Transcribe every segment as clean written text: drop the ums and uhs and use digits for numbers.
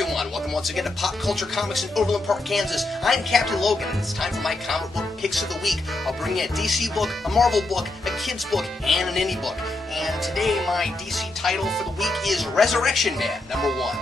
everyone, welcome once again to Pop Culture Comics in Overland Park, Kansas. I'm Captain Logan, and it's time for my comic book picks of the week. I'll bring you a DC book, a Marvel book, a kids book, and an indie book. And today my DC title for the week is Resurrection Man, #1.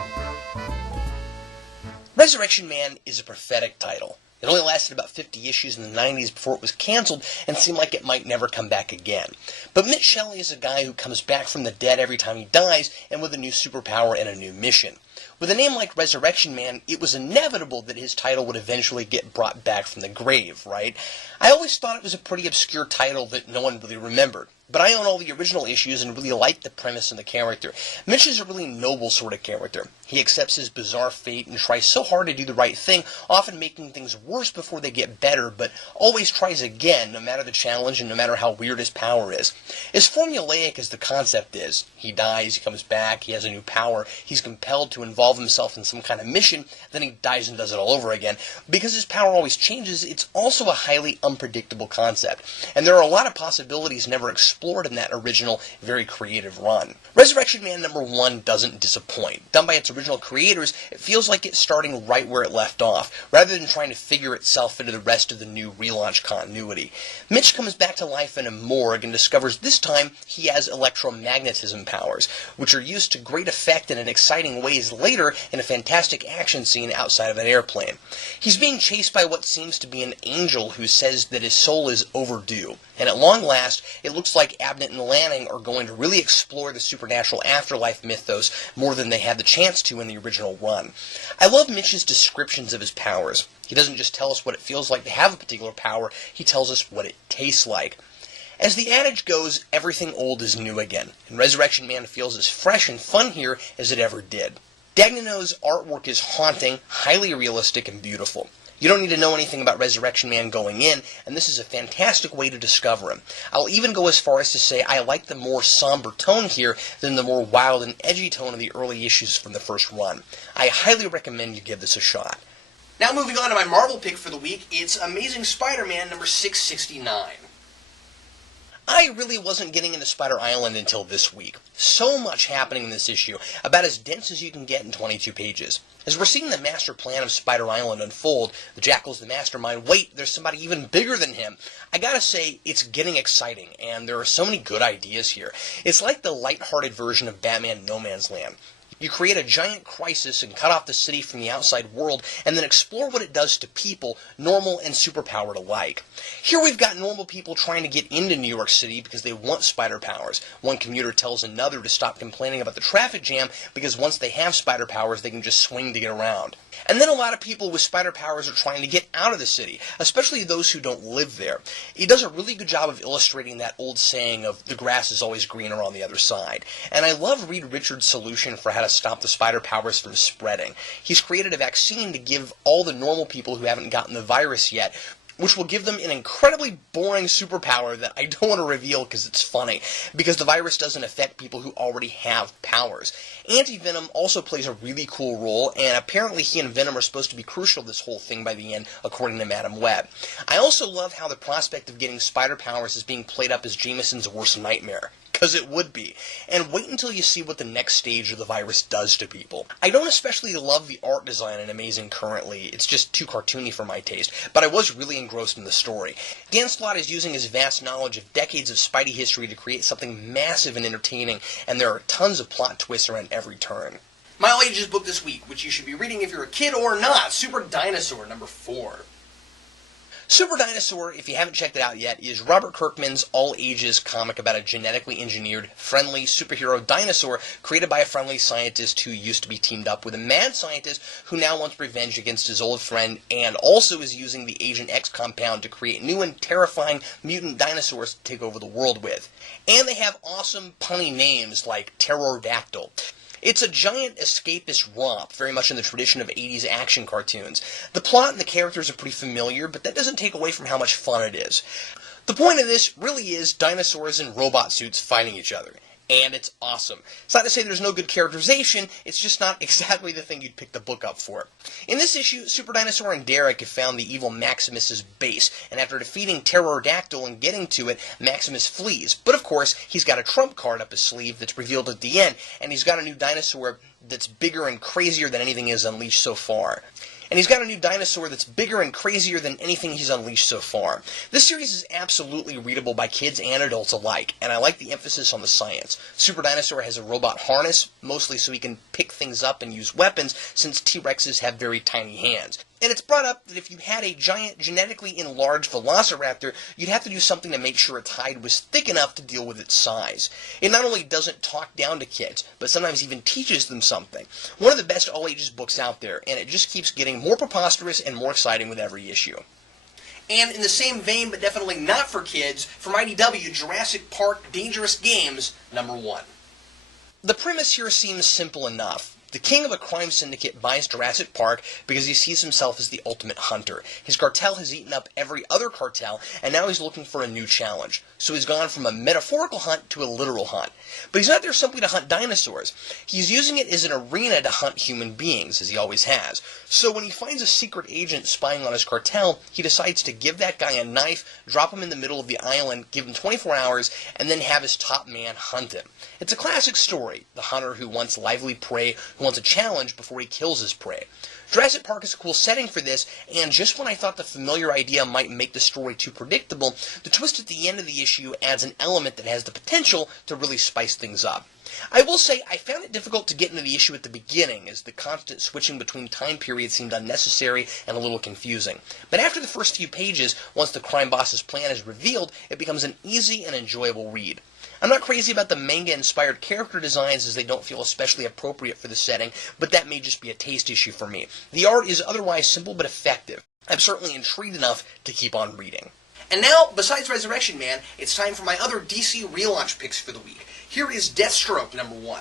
Resurrection Man is a prophetic title. It only lasted about 50 issues in the 90s before it was canceled and seemed like it might never come back again. But Mitch Shelley is a guy who comes back from the dead every time he dies, and with a new superpower and a new mission. With a name like Resurrection Man, it was inevitable that his title would eventually get brought back from the grave, right? I always thought it was a pretty obscure title that no one really remembered. But I own all the original issues and really like the premise and the character. Mitch is a really noble sort of character. He accepts his bizarre fate and tries so hard to do the right thing, often making things worse before they get better, but always tries again, no matter the challenge and no matter how weird his power is. As formulaic as the concept is, he dies, he comes back, he has a new power, he's compelled to involve himself in some kind of mission, then he dies and does it all over again. Because his power always changes, it's also a highly unpredictable concept. And there are a lot of possibilities never explored in that original, very creative run. Resurrection Man #1 doesn't disappoint. Done by its original creators, it feels like it's starting right where it left off, rather than trying to figure itself into the rest of the new Relaunch continuity. Mitch comes back to life in a morgue and discovers this time he has electromagnetism powers, which are used to great effect and in exciting ways later in a fantastic action scene outside of an airplane. He's being chased by what seems to be an angel who says that his soul is overdue, and at long last, it looks like Abnett and Lanning are going to really explore the supernatural afterlife mythos more than they had the chance to in the original run. I love Mitch's descriptions of his powers. He doesn't just tell us what it feels like to have a particular power, he tells us what it tastes like. As the adage goes, everything old is new again, and Resurrection Man feels as fresh and fun here as it ever did. Dagnano's artwork is haunting, highly realistic, and beautiful. You don't need to know anything about Resurrection Man going in, and this is a fantastic way to discover him. I'll even go as far as to say I like the more somber tone here than the more wild and edgy tone of the early issues from the first run. I highly recommend you give this a shot. Now moving on to my Marvel pick for the week, it's Amazing Spider-Man #669. I really wasn't getting into Spider Island until this week. So much happening in this issue, about as dense as you can get in 22 pages. As we're seeing the master plan of Spider Island unfold, the Jackal's the mastermind, wait, there's somebody even bigger than him. I gotta say, it's getting exciting, and there are so many good ideas here. It's like the lighthearted version of Batman No Man's Land. You create a giant crisis and cut off the city from the outside world, and then explore what it does to people, normal and superpowered alike. Here we've got normal people trying to get into New York City because they want spider powers. One commuter tells another to stop complaining about the traffic jam because once they have spider powers, they can just swing to get around. And then a lot of people with spider powers are trying to get out of the city, especially those who don't live there. He does a really good job of illustrating that old saying of the grass is always greener on the other side. And I love Reed Richards' solution for how to stop the spider powers from spreading. He's created a vaccine to give all the normal people who haven't gotten the virus yet, which will give them an incredibly boring superpower that I don't want to reveal because it's funny, because the virus doesn't affect people who already have powers. Anti-Venom also plays a really cool role, and apparently he and Venom are supposed to be crucial to this whole thing by the end, according to Madam Web. I also love how the prospect of getting spider powers is being played up as Jameson's worst nightmare. Because it would be. And wait until you see what the next stage of the virus does to people. I don't especially love the art design in Amazing currently, it's just too cartoony for my taste, but I was really engrossed in the story. Dan Slott is using his vast knowledge of decades of Spidey history to create something massive and entertaining, and there are tons of plot twists around every turn. My all ages book this week, which you should be reading if you're a kid or not, Super Dinosaur #4. Super Dinosaur, if you haven't checked it out yet, is Robert Kirkman's all-ages comic about a genetically engineered, friendly superhero dinosaur created by a friendly scientist who used to be teamed up with a mad scientist who now wants revenge against his old friend and also is using the Agent X compound to create new and terrifying mutant dinosaurs to take over the world with. And they have awesome punny names like Pterodactyl. It's a giant escapist romp, very much in the tradition of 80s action cartoons. The plot and the characters are pretty familiar, but that doesn't take away from how much fun it is. The point of this really is dinosaurs in robot suits fighting each other. and it's awesome. It's not to say there's no good characterization, it's just not exactly the thing you'd pick the book up for. In this issue, Super Dinosaur and Derek have found the evil Maximus's base, and after defeating Pterodactyl and getting to it, Maximus flees. But of course, he's got a trump card up his sleeve that's revealed at the end, and he's got a new dinosaur that's bigger and crazier than anything he's unleashed so far. And he's got a new dinosaur that's bigger and crazier than anything he's unleashed so far. This series is absolutely readable by kids and adults alike, and I like the emphasis on the science. Super Dinosaur has a robot harness, mostly so he can pick things up and use weapons, since T-Rexes have very tiny hands. And it's brought up that if you had a giant, genetically enlarged velociraptor, you'd have to do something to make sure its hide was thick enough to deal with its size. It not only doesn't talk down to kids, but sometimes even teaches them something. One of the best all-ages books out there, and it just keeps getting more preposterous and more exciting with every issue. And in the same vein, but definitely not for kids, from IDW, Jurassic Park Dangerous Games, #1. The premise here seems simple enough. The king of a crime syndicate buys Jurassic Park because he sees himself as the ultimate hunter. His cartel has eaten up every other cartel, and now he's looking for a new challenge. So he's gone from a metaphorical hunt to a literal hunt. But he's not there simply to hunt dinosaurs. He's using it as an arena to hunt human beings, as he always has. So when he finds a secret agent spying on his cartel, he decides to give that guy a knife, drop him in the middle of the island, give him 24 hours, and then have his top man hunt him. It's a classic story, the hunter who wants lively prey, who wants a challenge before he kills his prey. Jurassic Park is a cool setting for this, and just when I thought the familiar idea might make the story too predictable, the twist at the end of the issue adds an element that has the potential to really spice things up. I will say, I found it difficult to get into the issue at the beginning, as the constant switching between time periods seemed unnecessary and a little confusing. But after the first few pages, once the crime boss's plan is revealed, it becomes an easy and enjoyable read. I'm not crazy about the manga-inspired character designs, as they don't feel especially appropriate for the setting, but that may just be a taste issue for me. The art is otherwise simple but effective. I'm certainly intrigued enough to keep on reading. And now, besides Resurrection Man, it's time for my other DC relaunch picks for the week. Here is Deathstroke, #1.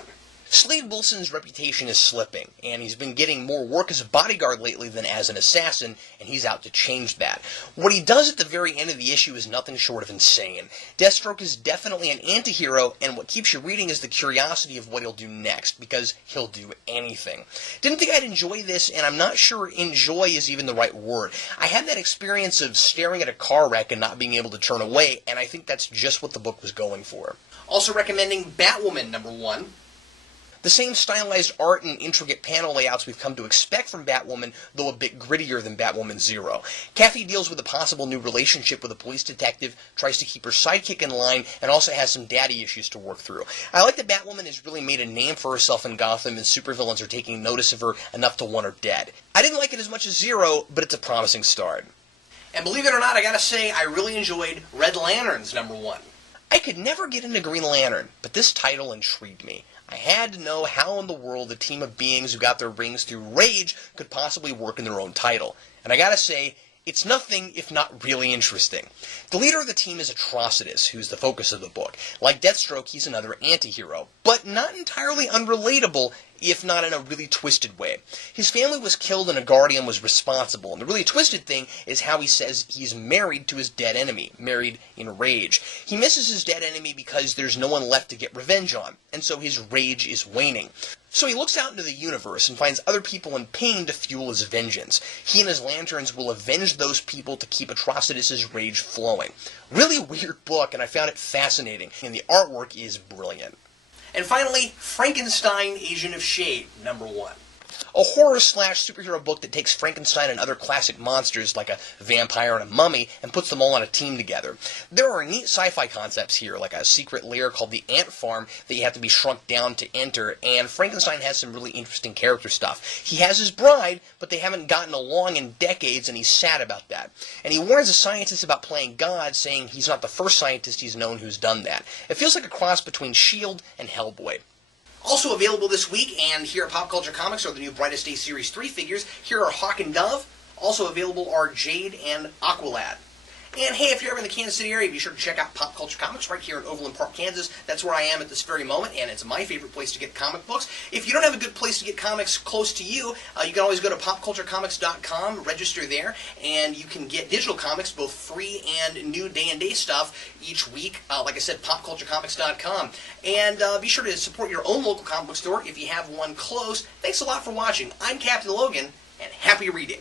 Slade Wilson's reputation is slipping, and he's been getting more work as a bodyguard lately than as an assassin, and he's out to change that. What he does at the very end of the issue is nothing short of insane. Deathstroke is definitely an anti-hero, and what keeps you reading is the curiosity of what he'll do next, because he'll do anything. Didn't think I'd enjoy this, and I'm not sure enjoy is even the right word. I had that experience of staring at a car wreck and not being able to turn away, and I think that's just what the book was going for. Also recommending Batwoman, #1. The same stylized art and intricate panel layouts we've come to expect from Batwoman, though a bit grittier than Batwoman 0. Kathy deals with a possible new relationship with a police detective, tries to keep her sidekick in line, and also has some daddy issues to work through. I like that Batwoman has really made a name for herself in Gotham, and supervillains are taking notice of her enough to want her dead. I didn't like it as much as 0, but it's a promising start. And believe it or not, I gotta say, I really enjoyed Red Lanterns, #1. I could never get into Green Lantern, but this title intrigued me. I had to know how in the world a team of beings who got their rings through rage could possibly work in their own title. And I gotta say, it's nothing if not really interesting. The leader of the team is Atrocitus, who's the focus of the book. Like Deathstroke, he's another anti-hero, but not entirely unrelatable, if not in a really twisted way. His family was killed and a guardian was responsible, and the really twisted thing is how he says he's married to his dead enemy, married in rage. He misses his dead enemy because there's no one left to get revenge on, and so his rage is waning. So he looks out into the universe and finds other people in pain to fuel his vengeance. He and his lanterns will avenge those people to keep Atrocitus' rage flowing. Really weird book, and I found it fascinating, and the artwork is brilliant. And finally, Frankenstein, Agent of Shade, #1. A horror/superhero book that takes Frankenstein and other classic monsters like a vampire and a mummy and puts them all on a team together. There are neat sci-fi concepts here, like a secret lair called the Ant Farm that you have to be shrunk down to enter, and Frankenstein has some really interesting character stuff. He has his bride, but they haven't gotten along in decades, and he's sad about that. And he warns a scientist about playing God, saying he's not the first scientist he's known who's done that. It feels like a cross between S.H.I.E.L.D. and Hellboy. Also available this week, and here at Pop Culture Comics, are the new Brightest Day Series 3 figures. Here are Hawk and Dove. Also available are Jade and Aqualad. And hey, if you're ever in the Kansas City area, be sure to check out Pop Culture Comics right here in Overland Park, Kansas. That's where I am at this very moment, and it's my favorite place to get comic books. If you don't have a good place to get comics close to you, you can always go to popculturecomics.com, register there, and you can get digital comics, both free and new day-and-day stuff each week. Like I said, popculturecomics.com. And be sure to support your own local comic book store if you have one close. Thanks a lot for watching. I'm Captain Logan, and happy reading.